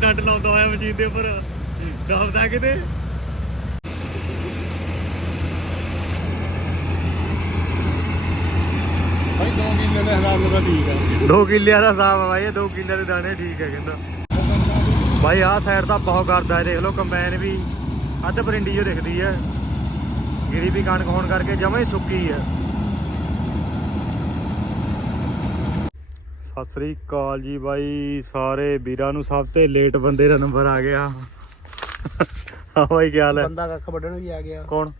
ਡੱਡ ਲਾਉਂਦਾ ਹੋਇਆ ਮਸ਼ੀਨ ਦੇ ਉੱਪਰ। ਦਬਦਾ ਕਿਤੇ? ਭਾਈ 2 ਕਿਲੋ ਦੇ ਹਿਸਾਬ ਨਾਲ ਤਾਂ ਠੀਕ ਆ। 2 ਕਿੱਲਿਆਂ ਦਾ ਹਿਸਾਬ ਆ ਇਹ 2 ਕਿੱਲਿਆਂ ਦੇ ਦਾਣੇ ਠੀਕ ਹੈ ਕਹਿੰਦਾ। ਬਾਈ ਆਹ ਸਾਈਡ ਤਾਂ ਬਹੁਤ ਕਰਦਾ ਦੇਖ ਲਓ ਕੰਬਾਈਨ ਵੀ ਅੱਧ ਪਰਿੰਡੀ ਜੋ ਦਿਖਦੀ ਹੈ। ਗਿਰੀ ਵੀ ਕਣਕ ਹੋਣ ਕਰਕੇ ਜਮਾਂ ਹੀ ਸੁੱਕੀ ਹੈ। ਸਤਿ ਸ੍ਰੀ ਅਕਾਲ ਜੀ ਬਾਈ। ਸਾਰੇ ਵੀਰਾਂ ਨੂੰ ਸਭ ਤੋਂ ਲੇਟ ਬੰਦੇ ਦਾ ਨੰਬਰ ਆ ਗਿਆ। ਹਾਂ ਬਾਈ ਕੀ ਹਾਲ ਹੈ? ਬੰਦਾ ਕੱਖ ਵੱਢਣ ਵੀ ਆ ਗਿਆ। ਕੌਣ?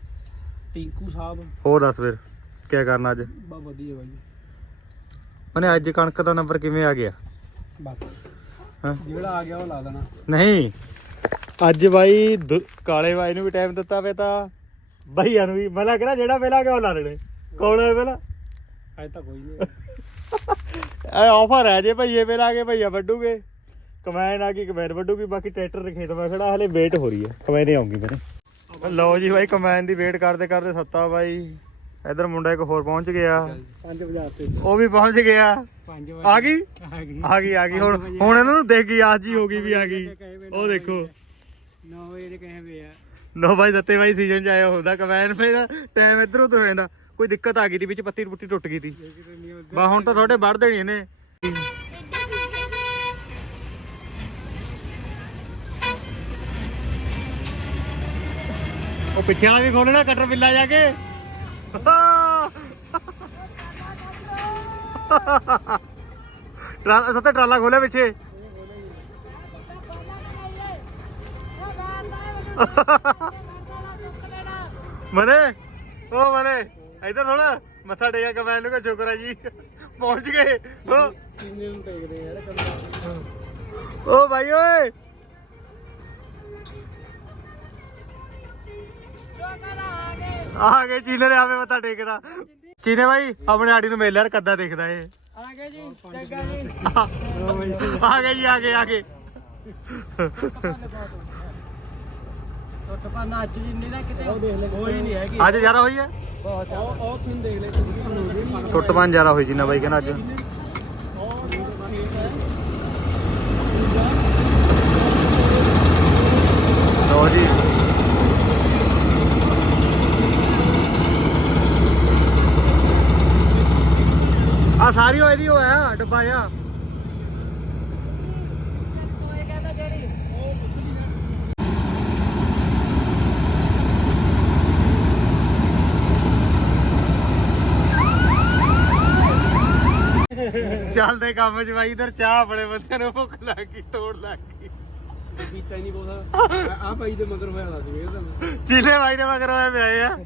ਟਿੰਕੂ ਸਾਹਿਬ। ਹੋਰ ਦੱਸ ਫਿਰ ਕੀ ਕਰਨਾ ਅੱਜ? ਬਾ ਵਧੀਆ ਬਾਈ। ਮਨੇ ਅੱਜ ਕਣਕ ਦਾ ਨੰਬਰ ਕਿਵੇਂ ਆ ਗਿਆ? ਬਸ। ਹਾਂ? ਜਿਹੜਾ ਆ ਗਿਆ ਉਹ ਲਾ ਦੇਣਾ। ਨਹੀਂ ਅੱਜ ਬਾਈ ਕਾਲੇ ਬਾਈ ਨੂੰ ਵੀ ਟਾਈਮ ਦਿੱਤਾ ਵੇ ਤਾਂ ਭਈਆ ਨੂੰ ਵੀ। ਮੈਂ ਲੱਗ ਰਿਹਾ ਜਿਹੜਾ ਪਹਿਲਾਂ ਕਿਉਂ ਲਾ ਲੈਣੇ ਕੌਣ ਹੈ ਪਹਿਲਾਂ ਅਜੇ ਤਾਂ ਕੋਈ ਨਹੀਂ। ਇਹ ਆਫਰ ਹੈ ਜੇ ਭਈਏ ਪਹਿਲਾਂ ਆ ਕੇ ਭਈਆ ਵੱਡੂਗੇ ਕਮੈਨ ਆ ਗਈ ਕਮੈਨ ਵੱਡੂਗੀ ਬਾਕੀ ਟਰੈਕਟਰ ਦੇ ਖੇਤ ਮੈਂ ਖੜਾ ਹਲੇ ਵੇਟ ਹੋ ਰਹੀ ਹੈ। ਕਮੈਨੇ ਆਉਂਗੀ ਮੇਰੇ। ਲਓ ਜੀ ਬਾਈ ਕਮੈਨ ਦੀ ਵੇਟ ਕਰਦੇ ਕਰਦੇ ਸੱਤਾ ਬਾਈ। ਇਧਰ ਮੁੰਡਾ ਇੱਕ ਹੋਰ ਪਹੁੰਚ ਗਿਆ। 5 ਵਜੇ ਤੇ ਉਹ ਵੀ ਪਹੁੰਚ ਗਿਆ। 5 ਵਜੇ। ਆ ਗਈ? ਆ ਗਈ। ਆ ਗਈ ਹੁਣ ਹੁਣ ਇਹਨਾਂ ਨੂੰ ਦੇਖ ਗਈ ਆਜ ਜੀ ਹੋ ਗਈ ਵੀ ਆ ਗਈ। ਉਹ ਦੇਖੋ। 9 ਵਜੇ ਦੇ ਕਹੇ ਵੇ ਆ। ਨੋ ਬਾਈ ਦਿੱਤੇ ਬਾਈ ਸੀਜ਼ਨ ਚ ਆਇਆ ਹੁੰਦਾ ਕਮੈਨ ਫਿਰ ਟਾਈਮ ਇੱਧਰ ਹੋ ਜਾਂਦਾ। ਕੋਈ ਦਿੱਕਤ ਆ ਗਈ ਦੀ, ਵਿੱਚ ਪੱਤੀ ਪੁੱਤੀ ਟੁੱਟ ਗਈ ਦੀ। ਬਾ ਹੁਣ ਤਾਂ ਤੁਹਾਡੇ ਵੱਢ ਦੇਣੀ ਇਹਨੇ। ਉਹ ਪਿੱਛੇ ਵਾਲਾ ਵੀ ਖੋਲਣਾ ਕਟਰ ਬਿੱਲਾ ਜਾ ਕੇ। ਟਰਾਲਾ ਸੱਤੇ ਟਰਾਲਾ ਖੋਲਿਆ ਪਿੱਛੇ। ਮਨੇ ਉਹ ਮਨੇ। ਇਧਰ ਥੋੜਾ ਮੱਥਾ ਟੇਕਿਆ ਕਮੈਨ ਨੂੰ ਕਿ ਸ਼ੁਕਰ ਹੈ ਜੀ। ਪਹੁੰਚ ਗਏ। ਉਹ ਕਿੰਨੇ ਨੂੰ ਟੇਕਦੇ ਯਾਰ ਕੰਮ ਓ ਭਾਈ ਓਏ। ਆ ਗਏ ਚੀਨੇ ਦੇ ਆਵੇ ਮੱਥਾ ਟੇਕਦਾ। ਚੀਨੇ ਭਾਈ ਆਪਣੇ ਆੜੀ ਨੂੰ ਮੇਲ ਯਾਰ ਕੱਦਾ ਦੇਖਦਾ ਏ ਆ ਗਿਆ ਜੀ ਚੰਗਾ ਜੀ ਆ ਗਏ ਜੀ, ਆ ਗਏ ਆ ਗਏ। ਟੁੱਟ ਪਾ ਨੱਚ ਜਿੰਨੀ ਨਾ ਕਿਤੇ ਕੋਈ ਨਹੀਂ ਹੈਗੀ। ਅੱਜ ਜ਼ਿਆਦਾ ਹੋਈ ਹੈ? ਬਹੁਤ ਉਹ ਉਹ ਤੁਸੀਂ ਦੇਖ ਲੈ ਤੁਸੀਂ ਟੁੱਟ ਪੰਜ ਜ਼ਿਆਦਾ ਹੋਈ ਜਿੰਨਾ ਬਾਈ ਕਹਿੰਦਾ ਅੱਜ। ਜੀ। ਆ ਸਾਰੀ ਹੋਈ ਦੀ ਹੋਇਆ ਡੱਬਾ ਆ ਚੱਲਦੇ ਕੰਮ ਚ ਬਾਈ ਇਧਰ ਚਾਹ ਬੜੇ ਬੰਦਿਆਂ ਨੂੰ ਭੁੱਖ ਲੱਗ ਗਈ ਤੋੜ ਲੱਗ ਗਈ। ਹੀ ਨਹੀਂ ਬੋਲਦਾ ਆ ਭਾਈ ਦੇ ਮਗਰ ਹੋਇਆ ਲੱਗ ਗਿਆ ਤਾਂ ਚੀਲੇ ਬਾਈ ਦੇ ਮਗਰ ਹੋਏ ਪਏ ਆ।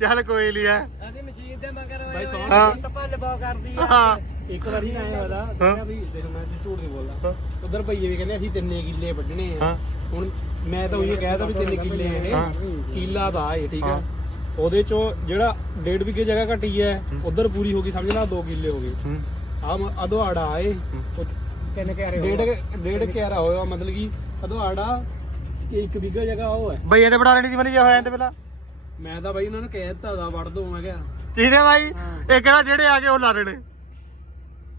ਚੱਲ ਕੋਈ ਨਹੀਂ ਆ। ਅਸੀਂ ਮਸ਼ੀਨ ਦੇ ਮਗਰ ਹੋਏ ਹੋਏ ਆ। ਤਾਂ ਭੰਨ ਬਾ ਕਰਦੀ ਹਾਂ। ਇੱਕ ਵਾਰੀ ਆਏ ਹੋਦਾ ਕਹਿੰਦਾ ਵੀ ਦੇਖ ਮੈਂ ਜੀ ਝੂਠ ਨਹੀਂ ਬੋਲਦਾ। ਉਧਰ ਭਈਏ ਵੀ ਕਹਿੰਦੇ ਅਸੀਂ ਤਿੰਨੇ ਕਿੱਲੇ ਵੱਢਣੇ ਆ। ਹਾਂ। ਹੁਣ ਮੈਂ ਤਾਂ ਉਹੀ ਕਹਿਦਾ ਵੀ ਤਿੰਨ ਕਿੱਲੇ ਆ ਹਾਂ। ਇਹ ਕਿੱਲਾ ਦਾ ਠੀਕ ਹਾਂ। ਉਹਦੇ ਚੋਂ ਜਿਹੜਾ ਡੇਢ ਵਿਗੇ ਜਗ੍ਹਾ ਘਟੀ ਹੈ ਉਧਰ ਪੂਰੀ ਹੋ ਗਈ ਸਮਝ ਲਾ 2 ਕਿੱਲੇ ਹੋ ਗਏ। ਹੂੰ। ਆ ਅਧਵਾੜਾ ਆਏ ਕਿੰਨੇ ਕਹਿ ਰਹੇ ਡੇਢ ਡੇਢ ਕਿਆਰਾ ਹੋਇਆ ਮਤਲਬ ਕਿ ਅਧਵਾੜਾ ਕਿ ਇੱਕ ਵਿਗਾ ਜਗ੍ਹਾ ਉਹ ਹੈ। ਬਈ ਇਹਦੇ ਬਣਾ ਲੈਣੀ ਦੀ ਬਣੀ ਜਾ ਹੋਇਆ ਇਹਦੇ ਪਹਿਲਾਂ? ਮੈਂ ਤਾਂ ਬਾਈ ਉਹਨਾਂ ਨੂੰ ਕਹਿ ਦਿੱਤਾ ਦਾ ਵੱਢ ਦੋ ਮੈਂ ਕਿਹਾ। ਚੀਨੇ ਬਾਈ। ਇਹ ਕਿਹੜਾ ਜਿਹੜੇ ਆ ਗਏ ਉਹ ਲਾ ਲੈਣੇ।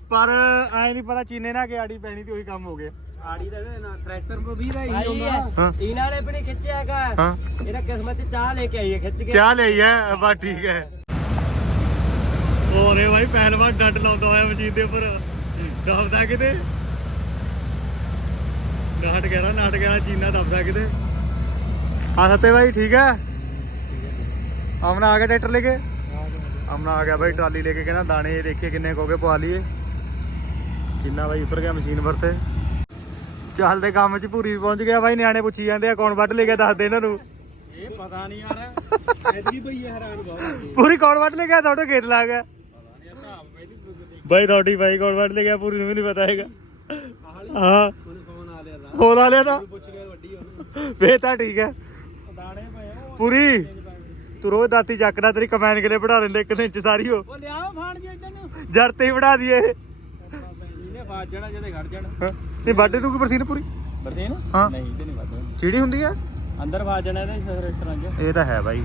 ਪਰ ਐ ਨਹੀਂ ਪਤਾ ਚੀਨੇ ਨਾਲ ਕੇ ਆੜੀ ਪੈਣੀ ਤੇ ਉਹੀ ਕੰਮ ਹੋ ਗਿਆ। ਆੜੀ ਦਾ ਨਾ ਥ੍ਰੈਸ਼ਰ ਕੋ ਵੀ ਦਾ ਹੀ ਹਾਂ। ਹੁੰਦਾ। ਇਹਨਾਂ ਨੇ ਵੀ ਖਿੱਚਿਆਗਾ। ਹਾਂ। ਇਹਦਾ ਕਿਸਮਤ ਚ ਚਾਹ ਲੈ ਕੇ ਆਈ ਹੈ ਖਿੱਚ ਕੇ। ਚਾਹ ਲਈ ਹੈ ਬਸ ਠੀਕ ਹੈ। ਹੋਰੇ ਬਾਈ ਪਹਿਲਵਾਨ ਡੱਡ ਲਾਉਂਦਾ ਹੋਇਆ ਮਸ਼ੀਨ ਦੇ ਉੱਪਰ। ਦਬਦਾ ਕਿਤੇ? ਨਾਟ ਗਿਆ ਨਾਟ ਗਿਆ ਚੀਨਾ ਦਬਦਾ ਕਿਤੇ। ਹਾਂ ਸੱਤੇ ਬਾਈ ਠੀਕ ਹੈ? ਆਮਨਾ ਆ ਗਿਆ ਟਰੈਕਟਰ ਲੈ ਕੇ? ਆਮਨਾ ਆ ਗਿਆ ਬਾਈ ਟਰਾਲੀ ਲੈ ਕੇ ਕਹਿੰਦਾ ਦਾਣੇ ਦੇਖੀਏ ਕਿੰਨੇ ਕੋਗੇ ਪਵਾ ਲਈਏ। ਚੀਨਾ ਬਾਈ ਉੱਤਰ ਗਿਆ ਮਸ਼ੀਨ ਵਰਤੇ। ਚੱਲਦੇ ਕੰਮ 'ਚ ਪੂਰੀ ਪਹੁੰਚ ਗਿਆ ਬਾਈ ਨਿਆਣੇ ਪੁੱਛੀ ਜਾਂਦੇ ਆ ਕੌਣ ਵੱਢ ਲੈ ਗਿਆ ਦੱਸ ਦੇ ਇਹਨਾਂ ਨੂੰ। ਇਹ ਪਤਾ ਨਹੀਂ ਯਾਰ ਐਤਕੀ ਭਈ ਇਹ ਹੈਰਾਨ ਬਹੁਤ ਪੂਰੀ ਕੌਣ ਵੱਢ ਲੈ ਗਿਆ ਤੁਹਾਡੇ ਖੇਤ ਲਾ ਗਿਆ। ਬਾਈ ਤੁਹਾਡੀ ਬਾਈ ਕੌਣ ਵੱਢ ਲੈ ਗਿਆ ਪੂਰੀ ਨੂੰ ਵੀ ਨਹੀਂ ਪਤਾ ਹੈਗਾ। ਹਾਂ। ਫੋਨ ਆ ਲਿਆ ਲਿਆ ਤਾਂ। ਪੁੱਛ ਕੇ ਵੱਡੀ ਉਹਨੂੰ ਵੇ ਤਾਂ ਠੀਕ ਹੈ। ਦਾਣੇ ਪਏ ਉਹ ਪੂਰੀ। ਤੂੰ ਰੋਜ਼ ਦਾਤੀ ਚੱਕਦਾ ਤੇਰੀ ਕਮੈਨ ਕਿਲੇ ਵੜਾ ਦਿੰਦੇ ਇੱਕ ਦਿਨ ਚ ਸਾਰੀ ਉਹ। ਉਹ ਲਿਆਓ ਫਾਣ ਜੀ ਇਧਰ ਨੂੰ। ਜੜ ਤੇ ਹੀ ਵੜਾ ਦਈਏ। ਇਹਨੇ ਬਾਜ ਜਾਣਾ ਜਦੇ ਘੜ ਜਾਣਾ। ਹਾਂ। ਨਹੀਂ ਵੱਢੇ ਤੂੰ ਕੀ ਬਰਸੀਨ ਪੂਰੀ? ਵਰਦੇ ਨਾ ਹਾਂ। ਨਹੀਂ ਤੇ ਨਹੀਂ ਵੱਜਣਾ ਚੀੜੀ ਹੁੰਦੀ ਆ ਅੰਦਰ ਬਾਜ ਜਾਣਾ ਇਹਦੇ ਰੈਸਟੋਰੈਂਟ 'ਚ। ਇਹ ਤਾਂ ਹੈ ਬਾਈ।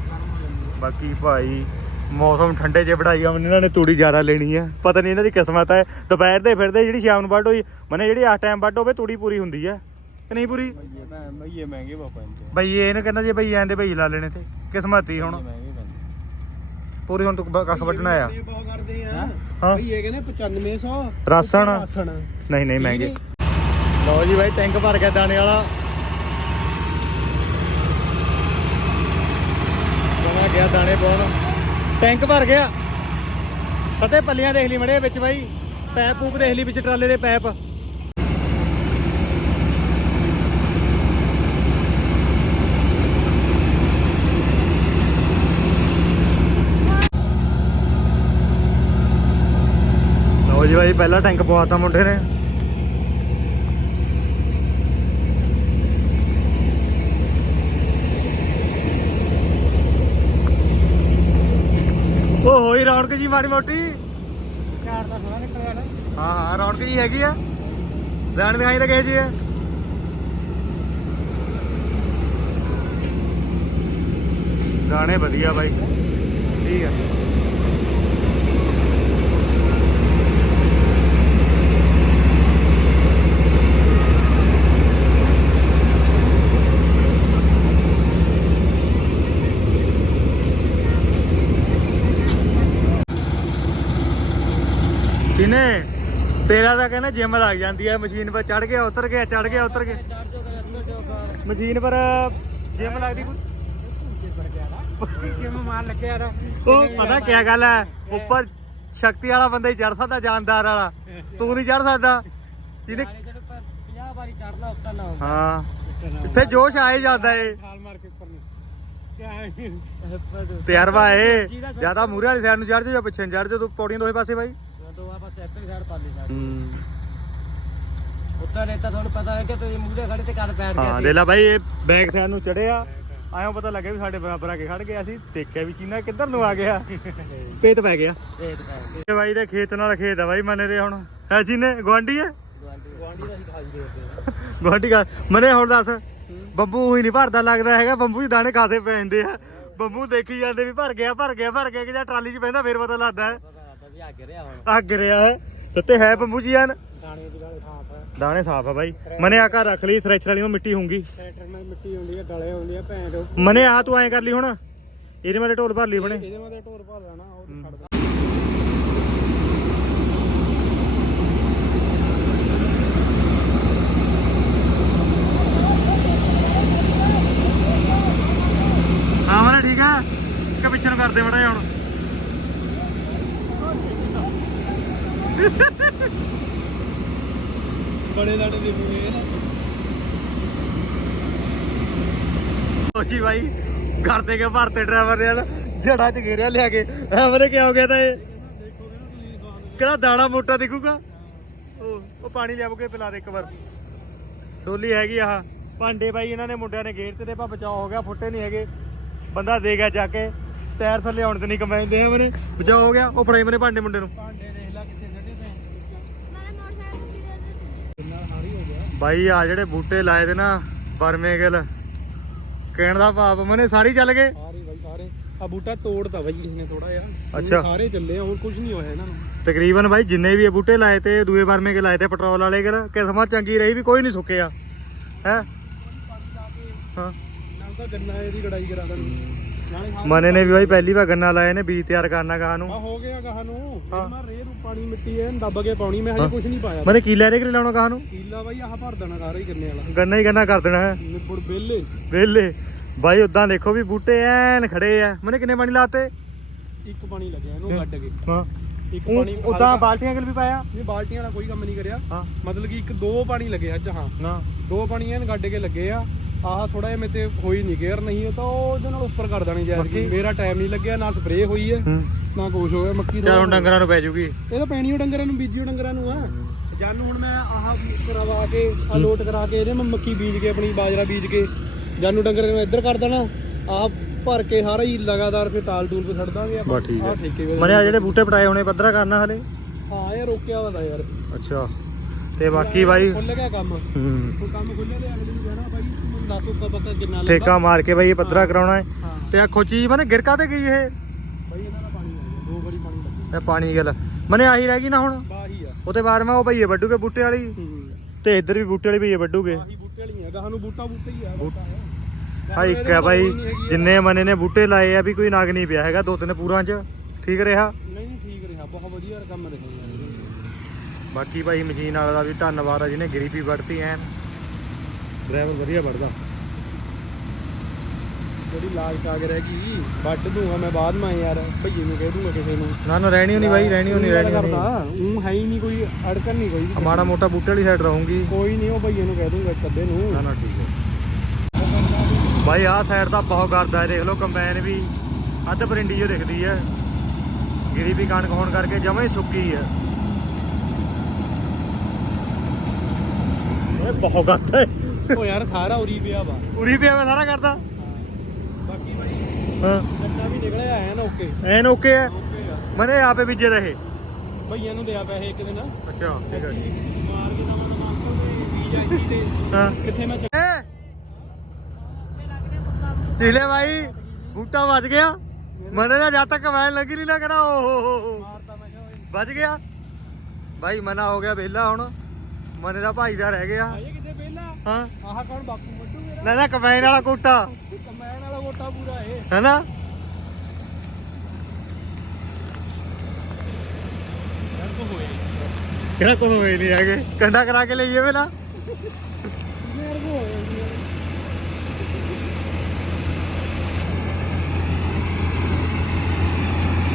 ਬਾਕੀ ਭਾਈ ਮੌਸਮ ਠੰਡੇ 'ਚ ਵੜਾਈ ਆ ਇਹਨਾਂ ਨੇ ਤੂੜੀ ਜ਼ਿਆਦਾ ਲੈਣੀ ਆ। ਪਤਾ ਨਹੀਂ ਇਹਨਾਂ ਦੀ ਕਿਸਮਤ ਹੈ ਦੁਪਹਿਰ ਦੇ ਫਿਰਦੇ ਜਿਹੜੀ ਸ਼ਾਮ ਨੂੰ ਵੱਢ ਹੋਈ ਮਨੇ ਜਿਹੜੀ ਆ ਟਾਈਮ ਵੱਢ ਹੋਵੇ ਤੂੜੀ ਪੂਰੀ ਹੁੰਦੀ ਆ। ਕਿ ਨਹੀਂ ਪੂਰੀ? ਮਹਿੰਗੇ ਬਈ ਇਹਨੂੰ ਕਹਿੰਦਾ ਜੇ ਬਈ ਐਂ ਦੇ ਬਈ ਲਾ ਲੈਣੇ ਤੇ ਕਿਸਮਤੀ ਹੁਣ। ਮਹਿੰਗੇ ਪੈਂਦੇ। ਪੂਰੀ ਹੁਣ ਤੂੰ ਕੱਖ ਵੱਢਣਾ ਆ। ਬਹੁਤ ਕਰਦੇ ਆ। ਹਾਂ? ਭਈਏ ਕਹਿੰਦੇ 9500 ਰਾਸਣ ਰਾਸਣ ਨਹੀਂ ਨਹੀਂ ਮਹਿੰਗੇ। ਲਓ ਜੀ ਬਾਈ ਟੈਂਕ ਭਰ ਗਿਆ ਦਾਣੇ ਵਾਲਾ। ਜਮਾ ਗਿਆ ਦਾਣੇ ਪਾਉਣ ਟੈਂਕ ਭਰ ਗਿਆ। ਸਤੇ ਪੱਲੀਆਂ ਦੇਖ ਲਈ ਮੜੇ ਵਿੱਚ ਬਾਈ। ਪੈਪ ਪੂਪ ਦੇਖ ਲਈ ਵਿੱਚ ਟਰਾਲੇ ਦੇ ਪੈਪ। ਲਓ ਜੀ ਬਾਈ, ਪਹਿਲਾ ਟੈਂਕ ਪਵਾਤਾ ਮੁੰਡੇ ਨੇ ਉਹ ਹੋਈ ਰੌਣਕ ਜੀ ਮਾੜੀ ਮੋਟੀ। ਚਾਰ ਦਾ ਸੋਨਾ ਨਿਕਲਿਆ ਨਾ। ਹਾਂ ਹਾਂ ਰੌਣਕ ਜੀ ਹੈਗੀ ਆ। ਜਾਣ ਦਿਖਾਈ ਤਾਂ ਕਹੇ ਜੀ ਆ। ਗਾਣੇ ਵਧੀਆ ਬਾਈ। ਠੀਕ ਆ। ਕਿਨੇ? ਤੇਰਾ ਤਾਂ ਕਹਿੰਦਾ ਜਿਮ ਲੱਗ ਜਾਂਦੀ ਹੈ ਮਸ਼ੀਨ ਪਰ ਚੜ ਗਿਆ, ਉਤਰ ਗਿਆ ਚੜ ਗਿਆ, ਉਤਰ ਗਿਆ। ਮਸ਼ੀਨ ਪਰ ਜਿਮ ਲੱਗਦੀ ਕੋਈ? ਕਿਵੇਂ ਮਾਰ ਲੱਗਿਆ ਰਾ ਉਹ ਪਤਾ ਕੀ ਗੱਲ ਹੈ ਉੱਪਰ ਸ਼ਕਤੀ ਵਾਲਾ ਬੰਦਾ ਹੀ ਚੜ ਸਕਦਾ, ਜਾਨਦਾਰ ਵਾਲਾ। ਤੂੰ ਨਹੀਂ ਚੜ ਸਕਦਾ। ਜਿਹਨੇ 50 ਵਾਰੀ ਚੜਨਾ ਉੱਤਾ ਨਾ ਹਾਂ। ਇੱਥੇ ਜੋਸ਼ ਆਏ ਹੀ ਜਾਂਦਾ ਏ। ਛਾਲ ਮਾਰ ਕੇ ਉੱਪਰ ਨੂੰ ਤਜਰਬਾ ਏ। ਜ਼ਿਆਦਾ ਮੂਰੇ ਵਾਲੀ ਸਾਈਡ ਨੂੰ ਚੜ ਜਾ ਜਾਂ ਪਿੱਛੇ ਨੂੰ ਚੜ ਜਾ ਤੂੰ ਪੌੜੀਆਂ ਦੋਹੇ ਪਾਸੇ ਬਾਈ। ਦੋ ਆਪਸ ਇੱਧਰ ਸਾਈਡ ਪਾਲੀ ਸਾਈਡ। ਹੂੰ। ਉੱਤਰ ਇਹ ਤਾਂ ਤੁਹਾਨੂੰ ਪਤਾ ਹੈ ਕਿ ਤੁਸੀਂ ਮੂਹਰੇ ਖੜੇ ਤੇ ਕਰ ਬੈਠ ਹਾਂ ਲੈ ਲੈ ਬਾਈ ਇਹ ਬੈਕ ਸਾਈਡ ਨੂੰ ਚੜਿਆ ਆਇਓ ਪਤਾ ਲੱਗਿਆ ਵੀ ਸਾਡੇ ਬਰਾਬਰ ਆ ਕੇ ਖੜ ਗਿਆ ਸੀ ਦੇਖਿਆ ਵੀ ਚੀਨਾ ਕਿੱਧਰ ਨੂੰ ਆ ਗਿਆ। ਪੇਤ ਪੈ ਗਿਆ। ਇਹ ਤਾਂ ਇਹ ਬਾਈ ਦੇ ਖੇਤ ਨਾਲ ਖੇਤ ਆ ਬਾਈ ਮਨੇ ਦੇ ਹੁਣ। ਹੈ ਚੀਨੇ ਗਵਾਂਢੀ ਹੈ ਗਵਾਂਢੀ ਦਾ ਹੀ ਖਾਈ ਦੇ ਗਵਾਂਢੀ ਕਾ ਮਨੇ ਹੁਣ ਦੱਸ ਬੰਬੂ ਹੀ ਨਹੀਂ ਭਰਦਾ ਲੱਗਦਾ ਹੈਗਾ ਬੰਬੂ ਹੀ ਦਾਣੇ ਖਾਸੇ ਪੈ ਜਾਂਦੇ ਆ। ਬੰਬੂ ਦੇਖੀ ਜਾਂਦੇ ਵੀ ਭਰ ਗਿਆ ਭਰ ਗਿਆ ਭਰ ਗਿਆ ਕਿ ਜਾਂ ਟਰਾਲੀ 'ਚ ਪੈਂਦਾ ਫੇਰ ਪਤਾ ਲੱਗਦਾ। ਹੈ ਅੱਗ ਰਿਹਾ ਹੁਣ। ਹੈ। ਸੱਤੇ ਹੈ ਬੰਬੂ ਜੀ ਐਨ। ਦਾਣੇ ਦੀ ਗੱਲ ਸਾਫ਼ ਹੈ। ਦਾਣੇ ਸਾਫ਼ ਆ ਬਾਈ। ਮਨੇ ਆ ਘਰ ਰੱਖ ਲਈ ਥ੍ਰੈਸ਼ਰ ਵਾਲੀ ਮੈਂ ਮਿੱਟੀ ਹੋਊਗੀ। ਟਰੈਕਟਰ ਨਾਲ ਮਿੱਟੀ ਹੁੰਦੀ ਹੈ ਡਲੇ ਹੁੰਦੀ ਹੈ ਭੈਣ ਦੇ ਮਨੇ ਆ ਤੂੰ ਐਂ ਕਰ ਲਈ ਹੁਣ। ਇਹਦੇ ਮਾਰੇ ਢੋਲ ਭਰ ਲਈ ਬਣੇ ਇਹਦੇ ਮধ্যে ਢੋਰ ਭਰ ਲੈਣਾ ਉਹ ਛੱਡ ਹਾਂ। ਮਨੇ ਠੀਕ ਆ। ਕਿ ਪਿੱਛੇ ਨੂੰ ਕਰਦੇ ਮੜਾ ਹੁਣ ਬੜੇ ਲਾੜੇ ਦੇ ਮੂਹੇ ਸੋਚੀ ਬਾਈ ਕਰਦੇ ਕੇ ਭਰਤੇ ਡਰਾਈਵਰ ਦੇ ਨਾਲ ਜੜਾ ਚ ਘੇਰਿਆ ਲਿਆ ਕੇ। ਐਵੇਂ ਕੀ ਹੋ ਗਿਆ ਤਾਂ ਇਹ? ਕਿਹੜਾ ਦਾਣਾ ਮੋਟਾ ਦਿਖੂਗਾ? ਉਹ ਉਹ ਪਾਣੀ ਲਿਆਵ ਕੇ ਪਿਲਾ ਦੇ ਇੱਕ ਵਾਰ। ਡੋਲੀ ਹੈਗੀ ਆਹ। ਭਾਂਡੇ ਬਾਈ ਇਹਨਾਂ ਨੇ ਮੁੰਡਿਆਂ ਨੇ ਗੇਟ ਤੇ ਤੇ ਪਾ ਬਚਾਅ ਹੋ ਗਿਆ ਫੁੱਟੇ ਨਹੀਂ ਹੈਗੇ। ਬੰਦਾ ਦੇ ਗਿਆ ਜਾ ਕੇ ਟਾਇਰ ਥੱਲੇ ਆਉਣ ਤੇ ਨਹੀਂ ਕਮਾਉਂਦੇ ਹੈ ਮਨੇ ਬਚਾਅ ਹੋ ਗਿਆ ਉਹ ਫੜਾਈ ਮਨੇ ਭਾਂਡੇ ਮੁੰਡੇ ਨੂੰ। ਭਾਂਡੇ ਦੇਖ ਲੈ ਕਿੱਥੇ ਛੱਡੇ ਤੇ ਕਿੰਨਾ ਹਾਰੀ ਹੋ ਗਿਆ ਬਾਈ ਆ ਜਿਹੜੇ ਬੂਟੇ ਲਾਏ ਤੇ ਨਾ ਬਰਮੇਗਲ ਕਹਿਣ ਦਾ ਭਾਵ ਮਨੇ ਸਾਰੀ ਚੱਲ ਗਏ? ਸਾਰੇ ਬਾਈ ਸਾਰੇ। ਆ ਬੂਟਾ ਤੋੜਦਾ ਬਾਈ ਇਸਨੇ ਥੋੜਾ ਜਿਹਾ। ਹੁਣ ਅੱਛਾ। ਸਾਰੇ ਚੱਲੇ ਆ ਹੋਰ ਕੁਝ ਨਹੀਂ ਹੋਇਆ ਇਹਨਾਂ ਨੂੰ। ਤਕਰੀਬਨ ਬਾਈ ਜਿੰਨੇ ਵੀ ਇਹ ਬੂਟੇ ਲਾਏ ਤੇ ਦੂਏ ਬਰਮੇ ਕੇ ਲਾਏ ਤੇ ਪੈਟਰੋਲ ਵਾਲੇ ਗਲ ਕਿਸਮਤ ਚੰਗੀ ਰਹੀ ਵੀ ਕੋਈ ਨਹੀਂ ਸੁੱਕਿਆ। ਹੈ? ਹਾਂ। ਨਾਲ ਤਾਂ ਗੰਨਾ ਇਹਦੀ ਕਢਾਈ ਕਰਾ ਹਾਂ ਮਨੇ ਨੇ ਵੀ ਬਾਈ ਪਹਿਲੀ ਵਾਰ ਗੰਨਾ ਲਾਏ ਨੇ ਬੀਜ ਤਿਆਰ ਕਰਨਾ ਗਾਹ ਨੂੰ। ਆ ਹੋ ਗਿਆ ਗਾਹ ਨੂੰ। ਹਾਂ। ਮੈਂ ਰੇ ਨੂੰ ਪਾਣੀ ਮਿੱਟੀ ਐ ਦੱਬ ਕੇ ਪਾਉਣੀ ਮੈਂ ਹਜੇ। ਕੁਝ ਨਹੀਂ ਪਾਇਆ। ਮਨੇ ਕੀ ਲੈ ਰੇ ਕਿ ਲਾਉਣਾ ਗਾਹ ਨੂੰ? ਕੀਲਾ ਬਾਈ ਆਹ ਭਰ ਦੇਣਾ ਸਾਰਾ ਹੀ ਗੰਨੇ ਵਾਲਾ। ਗੰਨਾ ਹੀ ਗੰਨਾ ਕਰ ਦੇਣਾ ਹੈ। ਨਿਬੜ ਬੇਲੇ ਵਿਹਲੇ। ਬਾਈ ਉਦਾਂ ਦੇਖੋ ਵੀ ਬੂਟੇ ਐਨ ਖੜੇ ਆ ਮਨੇ ਕਿੰਨੇ ਪਾਣੀ ਲਾਤੇ? ਇੱਕ ਪਾਣੀ ਲੱਗਿਆ ਇਹਨੂੰ ਕੱਢ ਕੇ। ਹਾਂ। ਇੱਕ ਪਾਣੀ ਉਦਾਂ ਬਾਲਟੀਆਂ ਗਲ ਵੀ ਪਾਇਆ? ਇਹ ਬਾਲਟੀਆਂ ਵਾਲਾ ਕੋਈ ਕੰਮ ਨਹੀਂ ਕਰਿਆ। ਹਾਂ। ਮਤਲਬ ਕਿ ਇੱਕ ਦੋ ਪਾਣੀ ਲੱਗੇ ਅੱਜ ਹਾਂ। ਨਾ ਦੋ ਪਾਣੀ ਐਨ ਗੱਡ ਕੇ ਲੱਗੇ ਆ। ਆਹ ਥੋੜਾ ਜਿਹਾ ਮੇਤੇ ਹੋਈ ਨਹੀਂ ਗੇਅਰ ਨਹੀਂ ਉਹ ਤਾਂ ਉਹ ਇਹਦੇ ਨਾਲ ਉੱਪਰ ਕਰ ਦੇਣੀ ਜਾਇਜ਼ ਮੱਕੀ? ਮੇਰਾ ਟਾਈਮ ਨਹੀਂ ਲੱਗਿਆ ਨਾ ਸਪਰੇਅ ਹੋਈ ਹੈ ਨਾ ਕੁਛ ਹੋਇਆ ਮੱਕੀ ਚੱਲ ਹੁਣ ਡੰਗਰਾਂ ਨੂੰ ਪੈ ਜੂਗੀ। ਇਹ ਤਾਂ ਪੈਣੀਓ ਡੰਗਰਾਂ ਨੂੰ ਬੀਜੀਓ ਡੰਗਰਾਂ ਨੂੰ ਆ। ਜਾਨੂੰ ਹੁਣ ਮੈਂ ਆਹ ਕਰਵਾ ਕੇ ਆ ਲੋਟ ਕਰਾ ਕੇ ਇਹਦੇ ਮੈਂ ਮੱਕੀ ਬੀਜ ਕੇ ਆਪਣੀ ਬਾਜਰਾ ਬੀਜ ਕੇ ਜਾਨੂੰ ਡੰਗਰ ਨੂੰ ਇੱਧਰ ਕਰ ਦੇਣਾ। ਆਹ ਭਰ ਕੇ ਸਾਰਾ ਹੀ ਲਗਾਤਾਰ ਫਿਰ ਤਾਲ ਟੂਲ ਤੇ ਛੱਡ ਦਾਂਗੇ ਆਪਾਂ। ਬਸ ਠੀਕ ਹੈ। ਮਨੇ ਆ ਜਿਹੜੇ ਬੂਟੇ ਪਟਾਏ ਹੋਣੇ ਪੱਧਰਾ ਕਰਨਾ ਹਲੇ? ਹਾਂ ਇਹ ਰੋਕਿਆ ਵਾ ਤਾ ਯਾਰ। ਅੱਛਾ। ਤੇ ਬਾਕੀ ਬਾਈ? ਖੁੱਲ ਗਿਆ ਕੰਮ। ਹੂੰ। ਉਹ ਕੰਮ ਖੁੱਲੇ ਤੇ ਅਗਲੇ ਨੂੰ ਕਹਿਣਾ ਬਾਈ ਦੱਸ ਉੱਕਾ ਪੱਕਾ ਕਿੰਨਾ ਲੱਗਾ? ਠੇਕਾ ਮਾਰ ਕੇ ਬਾਈ ਇਹ ਪੱਧਰਾ ਕਰਾਉਣਾ ਹੈ। ਹਾਂ। ਤੇ ਆ ਖੋਚੀ ਮਨੇ ਗਿਰਕਾ ਤੇ ਗਈ ਇਹ? ਬਾਈ ਇਹਨਾਂ ਦਾ ਪਾਣੀ ਆ ਗਿਆ ਦੋ ਵਾਰੀ ਪਾਣੀ ਲੱਗਿਆ ਇਹ ਪਾਣੀ ਗੱਲ। ਮਨੇ ਆਹੀ ਰਹਿ ਗਈ ਨਾ ਹੁਣ? ਬਾਹੀ ਆ। ਉਹਦੇ ਬਾਅਦ ਮੈਂ ਉਹ ਭਈਏ ਵੱਡੂਗੇ ਬੂਟੇ ਵਾਲੀ। ਤੇ ਇੱਧਰ ਵੀ ਬੂਟੇ ਵਾਲੀ ਭਈਏ ਵੱਡੂਗੇ ਆਹੀ ਬੂਟੇ ਬੂਟੇ ਵਾਲੀਆਂ ਗਾਹਾਂ ਨੂੰ ਬੂਟਾ ਬੂਟਾ ਹੀ ਆ ਬੂਟ- ਬੂਟਾ ਆ ਇੱਕ ਹੈ ਬਾਈ ਜਿੰਨੇ ਮਨੇ ਨੇ ਬੂਟੇ ਲਾਏ ਆ ਵੀ ਕੋਈ ਨਗ ਨਹੀਂ ਪਿਆ ਹੈਗਾ ਦੋ ਤਿੰਨ ਪੂਰਾਂ ਚ। ਠੀਕ ਰਿਹਾ? ਨਹੀਂ ਨਹੀਂ ਠੀਕ ਰਿਹਾ। ਬਹੁਤ ਵਧੀਆ ਕੰਮ ਰਿਹਾ। ਬਾਕੀ ਭਾਈ ਮਸ਼ੀਨ ਵਾਲਾ ਦਾ ਵੀ ਧੰਨਵਾਦ ਆ ਜਿਹਨੇ ਗਰੀਬੀ ਵੜਤੀ ਐਨ। ਡਰਾਈਵਰ ਵਧੀਆ ਵੜਦਾ ਜਿਹੜੀ ਲਾਜ ਕਾਗ ਰਹਿ ਗਈ ਵੱਢ ਦੂੰਗਾ ਮੈਂ ਬਾਅਦ ਮੈਂ ਯਾਰ ਭਈਏ ਨੂੰ ਕਹਿ ਦੂੰਗਾ ਕਿਸੇ ਨੂੰ। ਨਾ ਨਾ ਰਹਿਣੀ ਨਹੀਂ ਬਾਈ ਰਹਿਣੀ ਨਹੀਂ ਰਹਿਣੀ ਨਹੀਂ ਉਹ ਹੈ ਹੀ ਨਹੀਂ ਕੋਈ ਅੜਕਣ ਨਹੀਂ ਕੋਈ ਵੀ। ਮਾੜਾ ਮੋਟਾ ਬੂਟੇ ਵਾਲੀ ਸਾਈਡ ਰਹੂੰਗੀ। ਕੋਈ ਨਹੀਂ ਉਹ ਭਈਏ ਨੂੰ ਕਹਿ ਦੂੰਗਾ ਅੱਧੇ ਨੂੰ। ਨਾ ਨਾ ਠੀਕ ਹੈ। ਬਾਈ ਆਹ ਸਾਈਡ ਤਾਂ ਬਹੁਤ ਕਰਦਾ ਹੈ ਦੇਖ ਲਓ ਕੰਬਾਈਨ ਵੀ ਅੱਧ ਪਰਿੰਡੀ ਜੋ ਦਿਖਦੀ ਹੈ। ਗਰੀਬੀ ਕਣਕ ਹੋਣ ਕਰਕੇ ਜਮਾਂ ਸੁੱਕੀ ਹੈ। ਓਏ ਬਹੁਤ ਕਰਦਾ ਹੈ। ਉਹ ਯਾਰ ਸਾਰਾ ਉਰੀ ਪਿਆ ਵਾ। ਉਰੀ ਪਿਆ ਮੈਂ ਸਾਰਾ ਕਰਦਾ ਬਾਕੀ ਹਾਂ। ਜੱਟਾ ਵੀ ਨਿਕਲਿਆ ਆਇਆ ਨਾ ਓਕੇ। ਐਨ ਓਕੇ ਹੈ ਓਕੇ ਆ। ਮਨੇ ਆਪੇ ਬੀਜੇ ਰਹੇ। ਭਈਆਂ ਨੂੰ ਦਿਆ ਪੈਸੇ ਇੱਕ ਦਿਨ। ਅੱਛਾ ਠੀਕ ਹੈ ਮਾਰ ਕੇ ਤਾਂ ਮੈਂ ਮਾਰ ਕੇ ਬੀਜ ਆਈ ਤੇ। ਹਾਂ। ਕਿੱਥੇ ਮੈਂ ਚਿਲੇ ਭਾਈ ਬੂਟਾ ਵੱਜ ਗਿਆ। ਮਨੇ ਦਾ ਜਦ ਤੱਕ ਮੈਂ ਲੱਗੀ ਨਹੀਂ ਲੱਗਣਾ ਓ ਹੋ ਹੋ ਹੋ। ਮਾਰਤਾ ਮੈਂ ਕਿਹਾ ਓਏ। ਵੱਜ ਗਿਆ। ਭਾਈ ਮਨਾ ਹੋ ਗਿਆ ਵਿਹਲਾ ਹੁਣ। ਮਨੇ ਦਾ ਭਾਈ ਦਾ ਰਹਿ ਗਿਆ। ਹਾਂ। ਆਹ ਕੌਣ ਬਾਪੂ ਵੱਡੂ ਮੇਰਾ? ਨਾ ਨਾ ਕਮੈਨ ਵਾਲਾ ਕੋਟਾ। ਕਮੈਨ ਵਾਲਾ ਵੋਟਾ ਪੂਰਾ ਏ ਹੈਨਾ ਯਾਰ ਕੋ ਹੋਏ ਕਿਹੜਾ ਨਹੀਂ ਹੈਗੇ। ਕੰਡਾ ਕਰਾ ਕੇ ਲਈਏ ਵੇਲਾ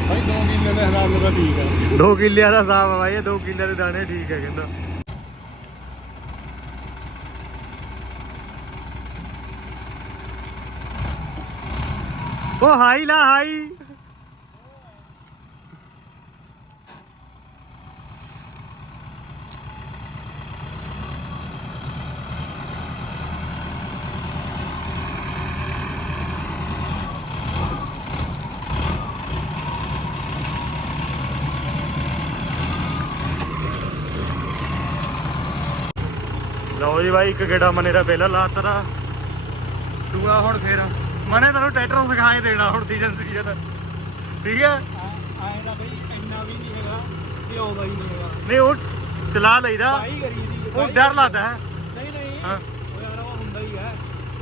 ਭਾਈ ਦੋ ਕਿੱਲੇ ਦੇ ਹਰਾਮ ਨੂੰ ਤਾਂ ਠੀਕ ਆ। 2 ਕਿੱਲਿਆਂ ਦਾ ਹਿਸਾਬ ਆ ਭਾਈ ਇਹ 2 ਕਿੱਲਿਆਂ ਦੇ ਦਾਣੇ ਠੀਕ ਹੈ ਕਹਿੰਦਾ। ਉਹ ਹਾਈ ਲਾ ਹਾਈ। ਲਓ ਜੀ ਬਾਈ, ਇੱਕ ਗੇੜਾ ਮਨੇ ਦਾ ਪਹਿਲਾ ਲਾਤਰਾ ਦੂਆ ਹੁਣ ਫੇਰ। ਮਨੇ ਤੈਨੂੰ ਟਰੈਕਟਰ ਸਿਖਾਏ ਦੇਣਾ ਹੁਣ ਸੀਜ਼ਨ ਸੀਜ਼ਨ ਠੀਕ ਹੈ? ਆਏ ਦਾ ਬਈ ਇੰਨਾ ਵੀ ਨਹੀਂ ਹੈਗਾ ਕਿ ਆਉਂਦਾ ਹੀ ਨਹੀਂ ਹੈਗਾ। ਨਹੀਂ ਉਹ ਚਲਾ ਲਈਦਾ। ਬਾਈ ਕਰੀ ਦੀ ਉਹ ਡਰ ਲੱਗਦਾ ਹੈ। ਨਹੀਂ ਨਹੀਂ। ਹਾਂ। ਉਹ ਯਾਰ ਉਹ ਹੁੰਦਾ ਹੀ ਹੈ।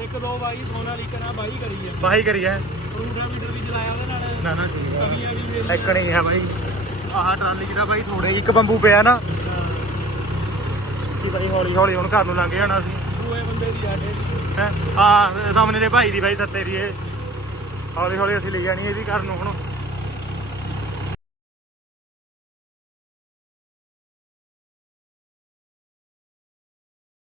ਇੱਕ ਦੋ ਬਾਈ ਸੋਨਾ ਨਾਲ ਬਾਈ ਕਰੀ ਆ ਬਾਈ ਕਰੀ ਹੈ। ਰੂਟਾ ਮੀਟਰ ਵੀ ਚਲਾਇਆ ਉਹਦੇ ਨਾਲ। ਨਾ ਨਾ ਕਵੀਆਂ ਵੀ ਮੇਰੀਆਂ ਐਕਣੀ ਹੈ ਬਾਈ। ਆਹ ਟਰਾਲੀ ਦਾ ਬਾਈ ਥੋੜੇ ਇੱਕ ਬੰਬੂ ਪਿਆ ਨਾ। ਕਿ ਬਾਈ ਹੌਲੀ ਹੌਲੀ ਹੁਣ ਘਰ ਨੂੰ ਲੰਘ ਜਾਣਾ ਸੀ। ਦੂਏ ਬੰਦੇ ਦੀ ਆਡੇ ਹੈ ਆ ਸਾਹਮਣੇ ਦੇ ਭਾਈ ਦੀ ਬਾਈ ਸੱਤੇ ਦੀ ਇਹ। ਹੌਲੀ ਹੌਲੀ ਅਸੀਂ ਲੈ ਜਾਣੀ, ਇਹ ਵੀ ਘਰ ਨੂੰ ਹੁਣ।